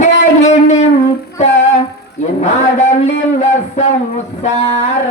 ಜೊತೆಗೆ ನಿಂತ ಮಾಡಲಿಲ್ಲ ಸಂಸಾರ.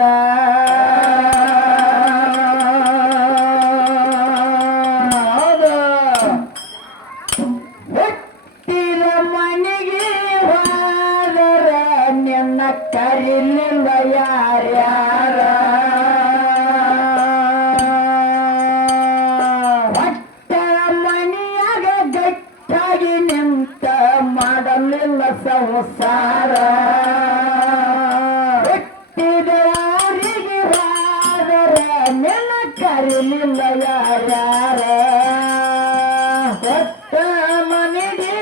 দামানে রে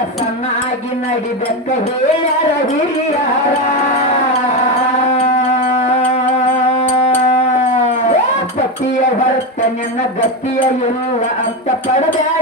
ಕಸನಾಗಿ ನಡಿಬೇಕ ಹೇಳ್ಯಾರ ಹಿರಿಯಾರ. ಪತ್ತಿಯ ಹೊರತ ನಿನ್ನ ಗತಿಯ ಇಲ್ಲ ಅಂತ ಪಡಬೇಡ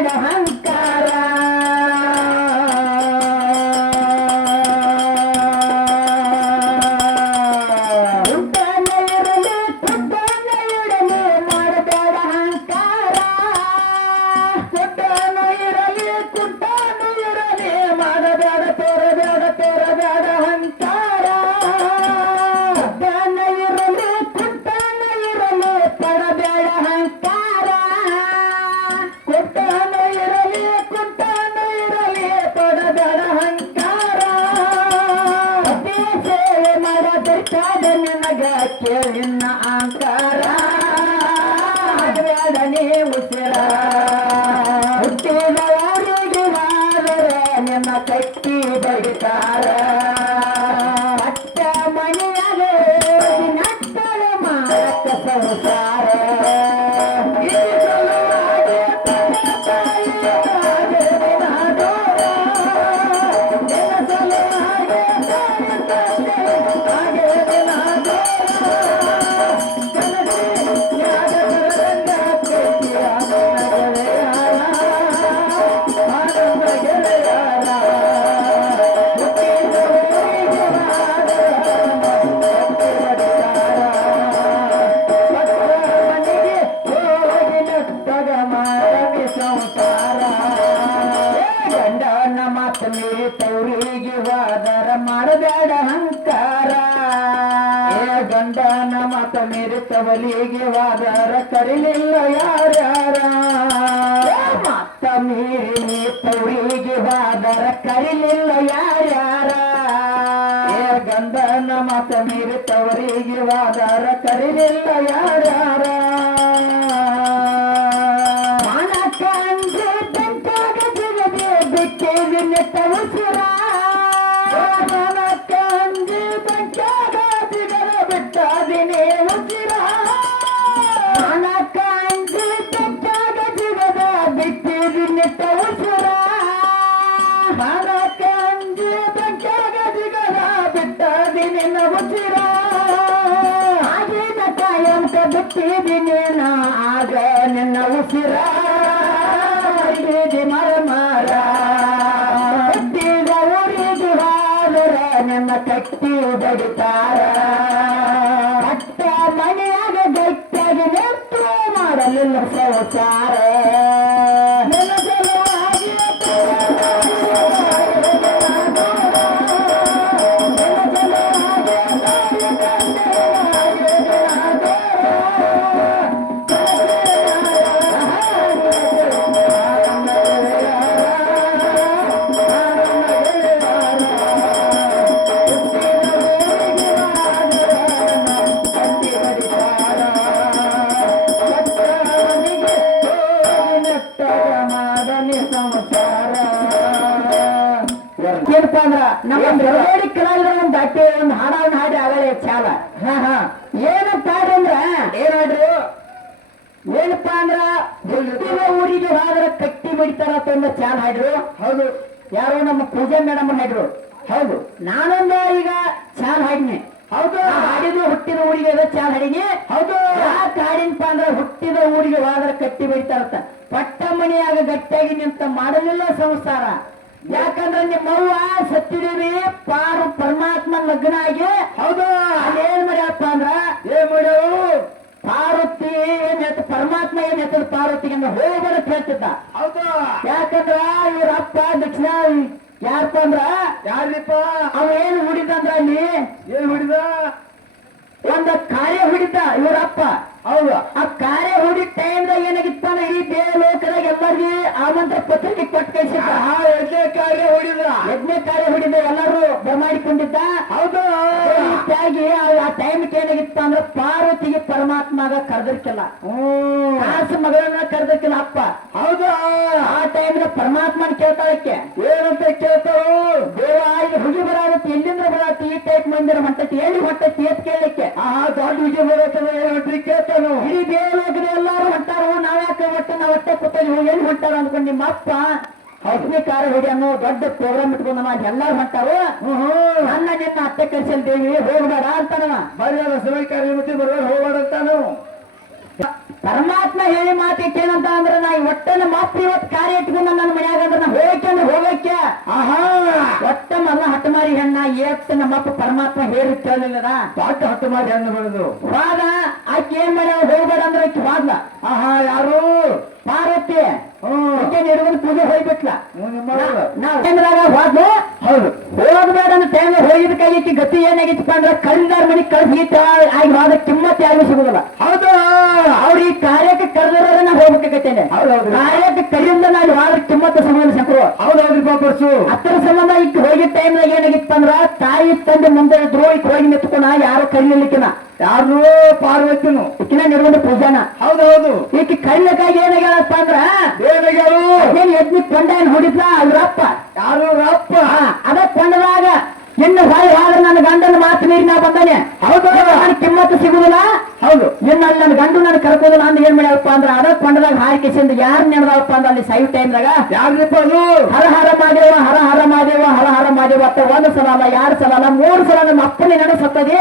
ಹೋದರೆ ನಿಮ್ಮ ಕಟ್ಟಿ ಮೀರಿ ವಾದರ ಕರಿಲಿಲ್ಲ ಯಾರ್ಯಾರ? ಮಾತ ಮೀರಿ ಪೌರಿಗೆ ವಾದರ ಕರಿಲಿಲ್ಲ ಯಾರ್ಯಾರ? ಗಂಧನ ಮತ ಮೀರಿ ತವರಿಗೆ ವಾದರ ಕರಿಲಿಲ್ಲ ಯಾರ್ಯಾರ? ಕಾಯಂಕ ಬಿಟ್ಟಿದ್ದೀನಿ ನಾ ಆಗ ನಿನ್ನ ಉಸಿರ ಮರ ಮರ ಹುಟ್ಟಿದ ಊರಿಗೆ ಹಾದರ ನಿನ್ನ ಕಟ್ಟಿ ಬಡಿತಾರ ಅಟ್ಟ ಮನೆಯಾಗ ಗಟ್ಟಿಯಾಗಿ ನೆಟ್ಟು ಮಾಡಲಿಲ್ಲ ಸಂಸಾರ ಏನಪ್ಪಾ ಅಂದ್ರ ನಮ್ಮ ಬೆಳವಡಿ ಕಲಾವಿದ್ರ ಒಂದ್ ದಾಟಿ ಒಂದ್ ಹಾಡವನ್ನ ಹಾಡಿ ಆಗಲೇ ಚಾಲ. ಹಾ ಹಾ. ಏನಪ್ಪ ಅಂದ್ರ ಏನಾಡ್ರಿ ಏನಪ್ಪಾ ಅಂದ್ರ ಹುಟ್ಟಿದ ಊರಿಗೆ ಹೋದ್ರ ಕಟ್ಟಿ ಬಿಡ್ತಾರ ಅಂತ ಒಂದು ಚಾಲ್ ಹಾಡ್ರು. ಹೌದು. ಯಾರೋ ನಮ್ಮ ಪೂಜೆ ಮೇಡಮ್ ಹಾಡ್ರು. ಹೌದು. ನಾನೊಂದು ಈಗ ಚಾಲ್ ಹಾಡಿನಿ. ಹೌದು. ಹಾಡಿದ್ರು ಹುಟ್ಟಿದ ಊರಿಗೆ ಅದ ಚಾಲ್ ಹಾಡಿನಿ. ಹೌದು. ಯಾಕೆ ಹಾಡಿನಪ್ಪ ಅಂದ್ರ ಹುಟ್ಟಿದ ಊರಿಗೆ ಹೋದ್ರ ಕಟ್ಟಿ ಬಿಡ್ತಾರತ್ತ ಪಟ್ಟ ಮನೆಯಾಗ ಗಟ್ಟಿಯಾಗಿ ನಿಂತ ಮಾಡಲಿಲ್ಲ ಸಂಸಾರ. ಯಾಕಂದ್ರೆ ನಿಮ್ಮವ್ವ ಸತ್ತಿದೀವಿ ಪಾರು ಪರಮಾತ್ಮ ಲಗ್ನ ಆಗಿ ಹೌದು. ಅಲ್ಲೇನ್ ಮಾಡ್ಯಪ್ಪ ಅಂದ್ರ ಏನ್ ಮಾಡ್ಯಾವು? ಪಾರ್ವತಿ ಏನ್ ಹೇಳ್ತ ಪರಮಾತ್ಮ ಏನ್ ಹೇಳ್ತದ ಪಾರ್ವತಿಗೆ ಹೋಗಬೇಡ ಹೇಳ್ತಿದ್ದ ಹೌದು. ಯಾಕಂದ್ರ ಇವ್ರ ಅಪ್ಪ ದಕ್ಷಿಣ ಯಾರಪ್ಪ ಅಂದ್ರ? ಯಾರಿಪ್ಪ ಅವ ಏನ್ ಹುಡಿದಂದ್ರ ಅಲ್ಲಿ? ಏನ್ ಹುಡಿದ? ಒಂದ ಕಾಯ ಹುಡಿದ ಇವ್ರ ಅಪ್ಪ. ಹೌದು. ಆ ಕಾರ್ಯ ಹುಡಿ ಟೈಮ್ದಾಗ ಏನಾಗಿತ್ತ ಇಡೀ ಈ ದೇಹ ಲೋಕದಾಗ ಎಲ್ಲರಿಗೂ ಆಮಂತ್ರ ಪತ್ರಿಕೆ ಕೊಟ್ಟು ಕಳಿಸಿದ್ದ ಆ ಎಣ್ಣೆ ಕಾರ್ಯ ಹೂಡಿದ್ರ ಯಜ್ಞ ಕಾರ್ಯ ಹುಡಿದ ಎಲ್ಲರೂ ಬರಮಾಡಿಕೊಂಡಿದ್ದ. ಹೌದು. ಆ- ಆ ಏನಾಗಿತ್ತ ಅಂದ್ರೆ ಪಾರ್ವತಿಗೆ ಪರಮಾತ್ಮಗ ಕರೆದಿರ್ಕಿಲ್ಲ. ಕಾಸು ಮಗಳನ್ನ ಕರೆದಿರ್ಕಿಲ್ಲ ಅಪ್ಪ. ಹೌದು? ಆ ಟೈಮ್ ಪರಮಾತ್ಮನ ಕೇಳ್ತಾಳಕ್ಕೆ ಏನಂತ ಕೇಳ್ತಾರು? ದೇವ ಇದು ಹುಗಿ ಬರಾಗತ್ತೆ ಎಲ್ಲಿಂದ ಬರಾತಿ ಈ ಟೈಪ್ ಮಂದಿರ ಹೊಂಟತಿ ಹೇಳಿ ಹೊಟ್ಟೆ ಅಂತ ಕೇಳಲಿಕ್ಕೆ. ಆ ದೊಡ್ಡ ಏನ್ ಹೊಟ್ರಿ ಕೇಳ್ತಾನು? ಇಡೀ ದೇವಲೋಕದ ಎಲ್ಲಾರು ಹೊಂಟಾರು? ನಾವ್ಯಾಕೆ ಹೊಟ್ಟೆ ನಾವು ಹೊಟ್ಟೆ ಕೂತಲ್ಲಿ ಎಲ್ಲಿ ಹೊಂಟಾರ ಅನ್ಕೊಂಡು ನಿಮ್ಮ ಅಪ್ಪ ಅಗ್ನಿ ಕಾರ ಹೋಗಿ ಅನ್ನೋ ದೊಡ್ಡ ಪ್ರೋಗ್ರಾಮ್ ಇಟ್ಕೊಂಡು ನಾವು ಎಲ್ಲಾರು ಹೊಂಟಾರು. ನನ್ನ ನಿನ್ನ ಅತ್ತೆ ಕಳ್ಸಲ್ ದೇವಿ ಹೋಗ್ಬೇಡ ಅಂತಾನವ. ಮರ್ಯಾದ ಸಮಯ ಕಾರ್ಯಮತಿ ಬರುವಾಗ ಹೋಗ್ಬೇಡಂತಾನು ಪರಮಾತ್ಮ ಹೇಳಿ ಮಾತು ಏನಂತ ಅಂದ್ರೆ ನಾ ಒಟ್ಟನ ಮಾತ್ರ ಇವತ್ತು ಕಾರ್ಯ ಇಟ್ಕೊಂಡು ನನ್ನ ಮನ್ಯಾಗ ಅಂದ್ರೆ ನಾ ಹೋಗಕ್ಕೆ ಅಂದ್ರೆ ಹೋಗಕ್ಕೆ ಆಹಾ. ಒಟ್ಟ ಮಲ್ಲ ಹಠಮಾರಿ ಹೆಣ್ಣ ಏತ್ ನಮ್ಮಪ್ಪ ಪರಮಾತ್ಮ ಹೇಳಿ ಕೇಳಲಿಲ್ಲದ. ದೊಡ್ಡ ಮಾಡಿ ಹೆಣ್ಣು ಬೆಳೆದು. ಹೋದ ಆಕೆ ಏನ್ ಮಾಡ್ಯಾವ ಹೋಗ್ಬೇಡ ಅಂದ್ರೆ ಆಕೆ ಹೋದ್ಲ ಆಹಾ ಯಾರು? ಪಾರ್ವತಿ ಪೂಜೆ. ನಾವು ಟೈಮ್ದಾಗ ಹೋದ್ಲು. ಹೌದು. ಹೋಗ್ಬೇಡ ಅನ್ನೋ ಟೈಮ್ ಹೋಗಿದ ಕೈಗೆ ಗತಿ ಏನಾಗಿತ್ತಪ್ಪ ಅಂದ್ರೆ ಕಲ್ದಾರ ಮನೆ ಕಳ್ಸಿಗಿತ್ತ ಆಗಿ ಹೋದ ಕಿಮ್ಮತ್ ಯಾರಿಗೂ ಸಿಗುದಿಲ್ಲ. ಹೌದು? ಅವ್ರ ಈ ಕಾರ್ಯಕ್ಕೆ ಕರೆದಿರೋದನ್ನ ಹೋಗ್ಬೇಕಾಗೈತಿ ಹೇಳಕತ್ತೇನೆ ಹೌದೌದು. ನಾನು ಕೈಯಿಂದ ನಾನು ವಾರ ಕಿಮ್ಮತ್ತ ಸಂಬಂಧ ಸಕ್ರು ಹೌದೌದ್ರಿ ಪಾಪರ್ಸು ಹತ್ತರ ಸಂಬಂಧ ಇಟ್ಟು ಹೋಗಿ ಟೈಮ್ ಏನಾಗಿತ್ತು ಅಂದ್ರ ತಾಯಿ ತಂದೆ ಮುಂದೆ ಇದ್ರು ಈಕ ಹೋಗಿ ನಿಂತ್ಕೊಣ ಯಾರು ಕರೀಲಿಕ್ಕಿನ ಯಾರು ಪಾರ್ವತಿನು. ಇಕ್ಕಿನ ನಿರ್ಬಂಧ ಪೂಜಾನ. ಹೌದೌದು. ಈಕೆ ಕರೀಲಿಕ್ಕಾಗಿ ಏನಾಗ್ಯಾಳಪ್ಪ ಅಂದ್ರ ಏನಾಗ್ಯಾರು ಏನ್ ಯಜ್ಞ ಕೊಂಡೇನ್ ಹೊಡಿದ್ಲ? ಅವ್ರಪ್ಪ ಯಾರು ಅಪ್ಪ ಹಾ, ಅದ ಕೊಂಡದಾಗ ಇನ್ನು ಹೊಯ್ ಆದ್ರೆ ನನ್ನ ಗಂಡನ ಮಾತು ಮೀರಿ ನಾ ಬಂದಾನೆ. ಹೌದು. ಕಿಮ್ಮತ್ತು ಸಿಗುದಿಲ್ಲ. ಹೌದು. ಇನ್ನು ಅಲ್ಲಿ ನನ್ನ ಗಂಡು ನನ್ನ ಕರ್ಕೋದಿಲ್ಲ ಅಂದ್ ಏನ್ ಮಾಡ್ಯಾವಪ್ಪ ಅಂದ್ರೆ ಅದ ಕೊಂಡದಾಗ ಹಾರಿಕೆಸಿಂದ ಯಾರು ನೆನದಪ್ಪ ಅಂದ್ರೆ ಅಲ್ಲಿ ಸೈವ್ ಟೈಮ್ದಾಗ ಯಾರು ಅದು ಹರ ಹರ ಮಾದೇವ ಹರ ಹರ ಮಾದೇವ ಹರ ಹರ ಮಾದೇವ ಅಂತ ಒಂದ್ ಸಲ ಅಲ್ಲ ಯಾರು ಸಲ ಅಲ್ಲ ಮೂರು ಸಲ ನಮ್ಮ ಅಪ್ಪನ ನೆನಸತ್ತದೆ.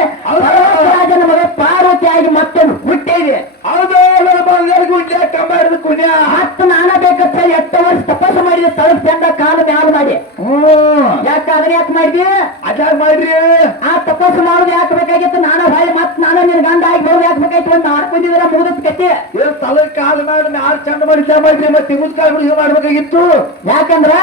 ರಾಜನ ಮಗ ಪಾರ್ವತಿಯಾಗಿ ಮತ್ತೆ ಹುಟ್ಟಿದೆ. ಹೌದು ಕಂಬ ಹಿಡಿದು ಕುಣ್ಯ? ಹತ್ತು ನಾನ ಬೇಕಂತ ಎಷ್ಟು ವರ್ಷ ತಪಸ್ಸು ಮಾಡಿದೆ ತಳಗ್ ಕಾಲ ಕಾಲು ಮ್ಯಾಲ ಮಾಡಿ. ಹ್ಮ್. ಯಾಕೆ ಅದನ್ನ ಯಾಕೆ ಮಾಡಿದ್ವಿ ಅದ್ಯಾಗ ಮಾಡ್ರಿ? ಆ ತಪಸ್ಸು ಮಾಡೋದು ಯಾಕೆ ಬೇಕಾಗಿತ್ತು? ನಾನು ಹೊಳೆ ಮತ್ ನಾನು ನಿನ್ ಗಂಡ ಆಗಿ ಬರೋದು ಯಾಕೆ ಬೇಕಾಯ್ತು? ಅಂತ ಮಾಡ್ಕೊಂಡಿದ್ರ ಮುಗಿದ ಏನ್ ತಲೆ ಕಾಲು ಮಾಡಿ ಆರು ಚಂದ ಮಾಡಿ ಮಾಡ್ರಿ? ಮತ್ತೆ ತಿಮ್ಮದ ಕಾಲು ಇದು ಮಾಡ್ಬೇಕಾಗಿತ್ತು? ಯಾಕಂದ್ರ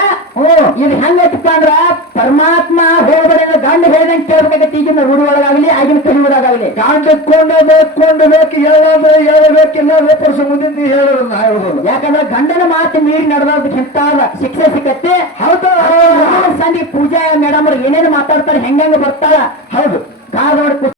ಇದು ಹೆಂಗೈತಪ್ಪ ಅಂದ್ರ ಪರಮಾತ್ಮ ಹೋಗಬೇಡ ಗಂಡ ಹೇಳ್ದಂಗೆ ಕೇಳ್ಬೇಕಾಗತ್ತೆ. ಈಗಿನ ರೂಢಿ ಒಳಗಾಗ್ಲಿ ಆಗಿನ ಕಲಿ ಒಳಗಾಗ್ಲಿ. ಕಾಂಡಕೊಂಡು ಬೇಕೊಂಡು ಬೇಕು ಹೇಳೋದು ಹೇಳಬೇಕಿಲ್ಲ ಪರ್ಸ ಮುಂದಿನ ಹೇಳೋದು ನಾ ಹೇಳೋದು ಯಾಕಂದ್ರೆ ಗಂಡನ ಮಾತು ಮೀರಿ ನಡೆದೋದಕ್ಕಿಂತ ಶಿಕ್ಷೆ ಸಿಕ್ಕತ್ತೆ. ಹೌದು. ಸಂಜೆ ಪೂಜಾ ಮೇಡಮ್ ಏನೇನು ಮಾತಾಡ್ತಾರೆ ಹೆಂಗ ಬರ್ತಾರ ಹೌದು. ಕಾದೋಡ್